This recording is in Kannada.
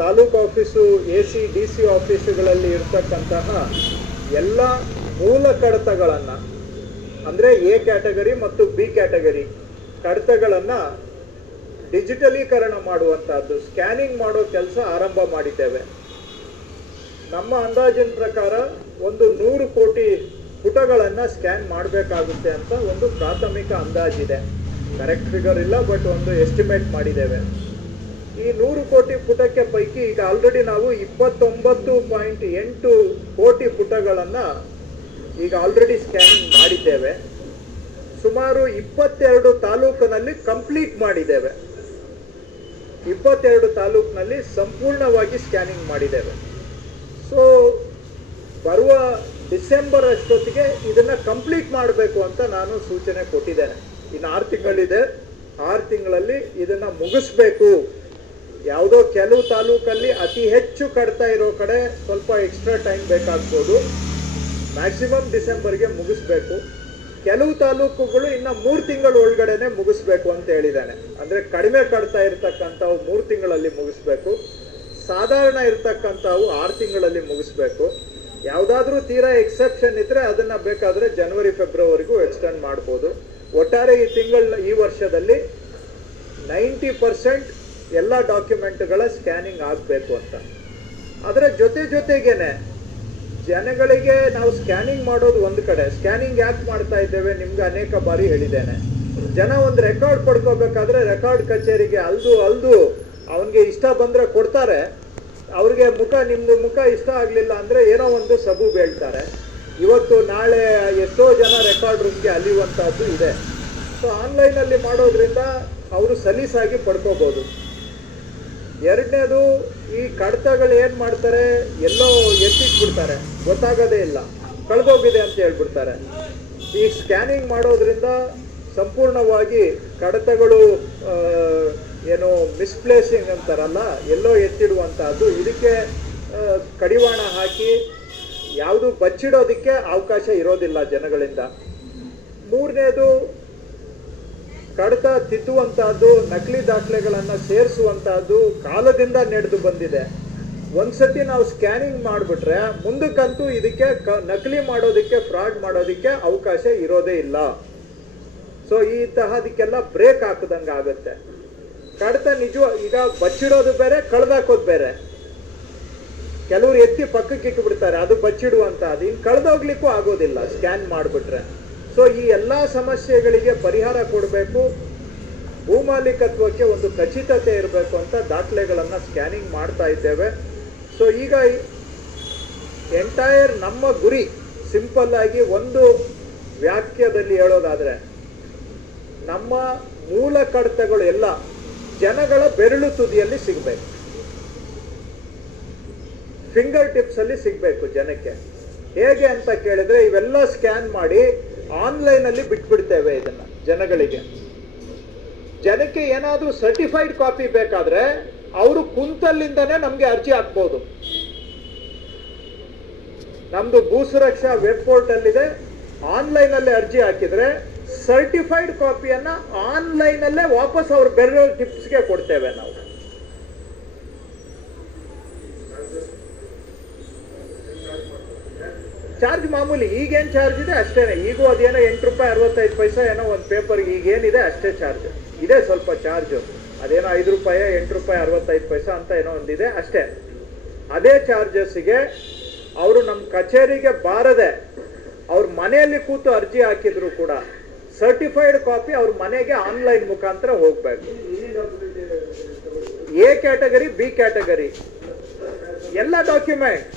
ತಾಲೂಕು ಆಫೀಸು, AC, DC ಆಫೀಸುಗಳಲ್ಲಿ ಇರ್ತಕ್ಕಂತಹ ಎಲ್ಲ ಮೂಲ ಕಡತಗಳನ್ನು, ಅಂದರೆ A ಕ್ಯಾಟಗರಿ ಮತ್ತು B ಕ್ಯಾಟಗರಿ ಕಡತಗಳನ್ನು ಡಿಜಿಟಲೀಕರಣ ಮಾಡುವಂಥದ್ದು, ಸ್ಕ್ಯಾನಿಂಗ್ ಮಾಡೋ ಕೆಲಸ ಆರಂಭ ಮಾಡಿದ್ದೇವೆ. ನಮ್ಮ ಅಂದಾಜಿನ ಪ್ರಕಾರ ಒಂದು 100 ಕೋಟಿ ಪುಟಗಳನ್ನು ಸ್ಕ್ಯಾನ್ ಮಾಡಬೇಕಾಗುತ್ತೆ ಅಂತ ಒಂದು ಪ್ರಾಥಮಿಕ ಅಂದಾಜಿದೆ. ಕರೆಕ್ಟ್ ಫಿಗರ್ ಇಲ್ಲ, ಬಟ್ ಒಂದು ಎಸ್ಟಿಮೇಟ್ ಮಾಡಿದ್ದೇವೆ. ಈ 100 ಕೋಟಿ ಪುಟಕ್ಕೆ ಪೈಕಿ ಈಗ ಆಲ್ರೆಡಿ ನಾವು 29.8 ಕೋಟಿ ಪುಟಗಳನ್ನು ಈಗ ಆಲ್ರೆಡಿ ಸ್ಕ್ಯಾನಿಂಗ್ ಮಾಡಿದ್ದೇವೆ. ಸುಮಾರು 22 ತಾಲೂಕಿನಲ್ಲಿ ಕಂಪ್ಲೀಟ್ ಮಾಡಿದ್ದೇವೆ. 22 ತಾಲೂಕಿನಲ್ಲಿ ಸಂಪೂರ್ಣವಾಗಿ ಸ್ಕ್ಯಾನಿಂಗ್ ಮಾಡಿದ್ದೇವೆ. ಸೊ ಬರುವ ಡಿಸೆಂಬರ್ ಅಷ್ಟೊತ್ತಿಗೆ ಇದನ್ನು ಕಂಪ್ಲೀಟ್ ಮಾಡಬೇಕು ಅಂತ ನಾನು ಸೂಚನೆ ಕೊಟ್ಟಿದ್ದೇನೆ. ಇನ್ನು 6 ತಿಂಗಳಿದೆ, 6 ತಿಂಗಳಲ್ಲಿ ಇದನ್ನು ಮುಗಿಸ್ಬೇಕು. ಯಾವುದೋ ಕೆಲವು ತಾಲೂಕಲ್ಲಿ ಅತಿ ಹೆಚ್ಚು ಕಡ್ತಾ ಇರೋ ಕಡೆ ಸ್ವಲ್ಪ ಎಕ್ಸ್ಟ್ರಾ ಟೈಮ್ ಬೇಕಾಗ್ಬೋದು. ಮ್ಯಾಕ್ಸಿಮಮ್ ಡಿಸೆಂಬರ್ಗೆ ಮುಗಿಸ್ಬೇಕು. ಕೆಲವು ತಾಲೂಕುಗಳು ಇನ್ನು 3 ತಿಂಗಳ ಒಳಗಡೆನೆ ಮುಗಿಸ್ಬೇಕು ಅಂತ ಹೇಳಿದ್ದಾನೆ. ಅಂದರೆ ಕಡಿಮೆ ಕಡ್ತಾ ಇರ್ತಕ್ಕಂಥವು 3 ತಿಂಗಳಲ್ಲಿ ಮುಗಿಸ್ಬೇಕು, ಸಾಧಾರಣ ಇರ್ತಕ್ಕಂಥವು 6 ತಿಂಗಳಲ್ಲಿ ಮುಗಿಸ್ಬೇಕು. ಯಾವುದಾದ್ರೂ ತೀರಾ ಎಕ್ಸೆಪ್ಷನ್ ಇದ್ದರೆ ಅದನ್ನು ಬೇಕಾದರೆ ಜನವರಿ ಫೆಬ್ರವರಿಗೂ ಎಕ್ಸ್ಟೆಂಡ್ ಮಾಡ್ಬೋದು. ಒಟ್ಟಾರೆ ಈ ವರ್ಷದಲ್ಲಿ 90% ಎಲ್ಲ ಡಾಕ್ಯುಮೆಂಟ್ಗಳ ಸ್ಕ್ಯಾನಿಂಗ್ ಆಗಬೇಕು ಅಂತ. ಅದರ ಜೊತೆಗೇನೆ ಜನಗಳಿಗೆ ನಾವು ಸ್ಕ್ಯಾನಿಂಗ್ ಮಾಡೋದು ಒಂದು ಕಡೆ. ಸ್ಕ್ಯಾನಿಂಗ್ ಯಾಕೆ ಮಾಡ್ತಾ ಇದ್ದೇವೆ ನಿಮ್ಗೆ ಅನೇಕ ಬಾರಿ ಹೇಳಿದ್ದೇನೆ. ಜನ ಒಂದು ರೆಕಾರ್ಡ್ ಪಡ್ಕೋಬೇಕಾದ್ರೆ ರೆಕಾರ್ಡ್ ಕಚೇರಿಗೆ ಅಲ್ದು ಅವನಿಗೆ ಇಷ್ಟ ಬಂದರೆ ಕೊಡ್ತಾರೆ. ಅವ್ರಿಗೆ ನಿಮ್ಮದು ಮುಖ ಇಷ್ಟ ಆಗಲಿಲ್ಲ ಅಂದರೆ ಏನೋ ಒಂದು ಸಬೂಬು ಹೇಳ್ತಾರೆ. ಇವತ್ತು ನಾಳೆ ಎಷ್ಟೋ ಜನ ರೆಕಾರ್ಡ್ ರೂಮ್ಗೆ ಅಲಿಯುವಂಥದ್ದು ಇದೆ. ಸೊ ಆನ್ಲೈನಲ್ಲಿ ಮಾಡೋದ್ರಿಂದ ಅವರು ಸಲೀಸಾಗಿ ಪಡ್ಕೋಬೋದು. ಎರಡನೇದು, ಈ ಕಡತಗಳು ಏನು ಮಾಡ್ತಾರೆ, ಎಲ್ಲೋ ಎತ್ತಿಟ್ಬಿಡ್ತಾರೆ, ಗೊತ್ತಾಗೋದೇ ಇಲ್ಲ, ಕಳೆದೋಗಿದೆ ಅಂತ ಹೇಳ್ಬಿಡ್ತಾರೆ. ಈ ಸ್ಕ್ಯಾನಿಂಗ್ ಮಾಡೋದ್ರಿಂದ ಸಂಪೂರ್ಣವಾಗಿ ಕಡತಗಳು ಏನು ಮಿಸ್ಪ್ಲೇಸಿಂಗ್ ಅಂತಾರಲ್ಲ, ಎಲ್ಲೋ ಎತ್ತಿಡುವಂಥದ್ದು, ಇದಕ್ಕೆ ಕಡಿವಾಣ ಹಾಕಿ ಯಾವುದು ಬಚ್ಚಿಡೋದಕ್ಕೆ ಅವಕಾಶ ಇರೋದಿಲ್ಲ ಜನಗಳಿಂದ. ಮೂರನೇದು, ಕಡತ ತಿದ್ದುವಂತಹದ್ದು, ನಕಲಿ ದಾಖಲೆಗಳನ್ನು ಸೇರಿಸುವಂತಹದ್ದು ಕಾಲದಿಂದ ನಡೆದು ಬಂದಿದೆ. ಒಂದ್ಸತಿ ನಾವು ಸ್ಕ್ಯಾನಿಂಗ್ ಮಾಡಿಬಿಟ್ರೆ ಮುಂದಕ್ಕಂತೂ ಇದಕ್ಕೆ ನಕಲಿ ಮಾಡೋದಕ್ಕೆ, ಫ್ರಾಡ್ ಮಾಡೋದಕ್ಕೆ ಅವಕಾಶ ಇರೋದೇ ಇಲ್ಲ. ಸೊ ಈ ತರಹದಕ್ಕೆಲ್ಲ ಬ್ರೇಕ್ ಹಾಕದಂಗೆ ಆಗುತ್ತೆ. ಕಡತ ಈಗ ಬಚ್ಚಿಡೋದು ಬೇರೆ, ಕಳೆದಾಕೋದು ಬೇರೆ. ಕೆಲವರು ಎತ್ತಿ ಪಕ್ಕಕ್ಕೆ ಇಟ್ಟುಬಿಡ್ತಾರೆ, ಅದು ಬಚ್ಚಿಡುವಂತಹದ್ದು. ಇನ್ನು ಕಳೆದೋಗ್ಲಿಕ್ಕೂ ಆಗೋದಿಲ್ಲ ಸ್ಕ್ಯಾನ್ ಮಾಡಿಬಿಟ್ರೆ. ಸೊ ಈ ಎಲ್ಲ ಸಮಸ್ಯೆಗಳಿಗೆ ಪರಿಹಾರ ಕೊಡಬೇಕು, ಭೂಮಾಲೀಕತ್ವಕ್ಕೆ ಒಂದು ಖಚಿತತೆ ಇರಬೇಕು ಅಂತ ದಾಖಲೆಗಳನ್ನು ಸ್ಕ್ಯಾನಿಂಗ್ ಮಾಡ್ತಾ ಇದ್ದೇವೆ. ಸೊ ಈಗ ಎಂಟೈರ್ ನಮ್ಮ ಗುರಿ ಸಿಂಪಲ್ ಆಗಿ ಒಂದು ವಾಕ್ಯದಲ್ಲಿ ಹೇಳೋದಾದರೆ, ನಮ್ಮ ಮೂಲ ಕಡತಗಳು ಎಲ್ಲ ಜನಗಳ ಬೆರಳು ತುದಿಯಲ್ಲಿ ಸಿಗಬೇಕು, ಫಿಂಗರ್ ಟಿಪ್ಸಲ್ಲಿ ಸಿಗಬೇಕು ಜನಕ್ಕೆ. ಹೇಗೆ ಅಂತ ಕೇಳಿದ್ರೆ, ಇವೆಲ್ಲ ಸ್ಕ್ಯಾನ್ ಮಾಡಿ ಆನ್ಲೈನಲ್ಲಿ ಬಿಟ್ಬಿಡ್ತೇವೆ ಇದನ್ನು ಜನಗಳಿಗೆ. ಜನಕ್ಕೆ ಏನಾದರೂ ಸರ್ಟಿಫೈಡ್ ಕಾಪಿ ಬೇಕಾದರೆ ಅವರು ಕುಂತಲ್ಲಿಂದನೇ ನಮಗೆ ಅರ್ಜಿ ಹಾಕ್ಬೋದು. ನಮ್ಮದು ಭೂ ಸುರಕ್ಷಾ ವೆಬ್ ಪೋರ್ಟಲ್ಲಿದೆ. ಆನ್ಲೈನಲ್ಲಿ ಅರ್ಜಿ ಹಾಕಿದರೆ ಸರ್ಟಿಫೈಡ್ ಕಾಪಿಯನ್ನು ಆನ್ಲೈನಲ್ಲೇ ವಾಪಸ್ ಅವ್ರ ಬೆರಳು ಟಿಪ್ಸ್ಗೆ ಕೊಡ್ತೇವೆ ನಾವು. ಚಾರ್ಜ್ ಮಾಮೂಲಿ, ಈಗೇನು ಚಾರ್ಜ್ ಇದೆ ಅಷ್ಟೇನೆ. ಈಗೂ ಅದೇನೋ ₹8.65 ಏನೋ ಒಂದು ಪೇಪರ್ಗೆ ಈಗೇನಿದೆ ಅಷ್ಟೇ ಚಾರ್ಜ್ ಇದೆ. ಸ್ವಲ್ಪ ಚಾರ್ಜು ಅದೇನೋ ₹5 ₹8.65 ಅಂತ ಏನೋ ಒಂದಿದೆ ಅಷ್ಟೇ. ಅದೇ ಚಾರ್ಜಸ್ಸಿಗೆ ಅವರು ನಮ್ಮ ಕಚೇರಿಗೆ ಬಾರದೆ ಅವ್ರ ಮನೆಯಲ್ಲಿ ಕೂತು ಅರ್ಜಿ ಹಾಕಿದ್ರು ಕೂಡ ಸರ್ಟಿಫೈಡ್ ಕಾಪಿ ಅವ್ರ ಮನೆಗೆ ಆನ್ಲೈನ್ ಮುಖಾಂತರ ಹೋಗ್ಬೇಕು. A ಕ್ಯಾಟಗರಿ, B ಕ್ಯಾಟಗರಿ ಎಲ್ಲ ಡಾಕ್ಯುಮೆಂಟ್